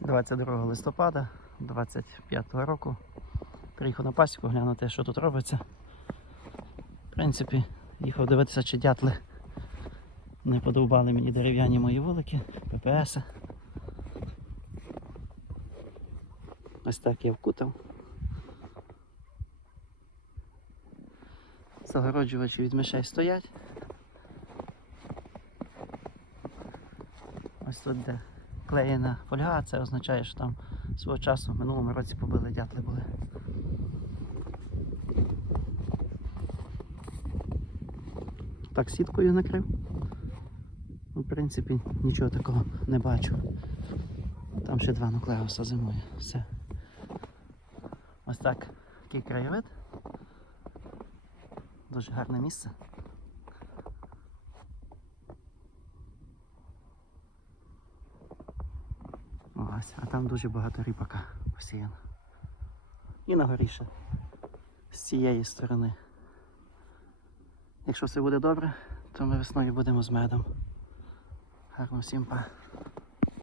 22 листопада 25 року. Приїхав на пасіку глянути, що тут робиться. В принципі, їхав дивитися, чи дятли не подовбали мені дерев'яні мої вулики, ППС. Ось так я вкутав. Загороджувачі від мишей стоять. Ось тут де клеєна фольга, це означає, що там свого часу в минулому році побили дятли були. Так, сіткою накрив. Ну, В принципі, нічого такого не бачу. Там ще два нуклеуса зимує. Все. Ось так. Такий краєвид. Дуже гарне місце. Ось, а там дуже багато ріпака посіяно. І на горі з цієї сторони. Якщо все буде добре, то ми весною будемо з медом. Гарно всім па.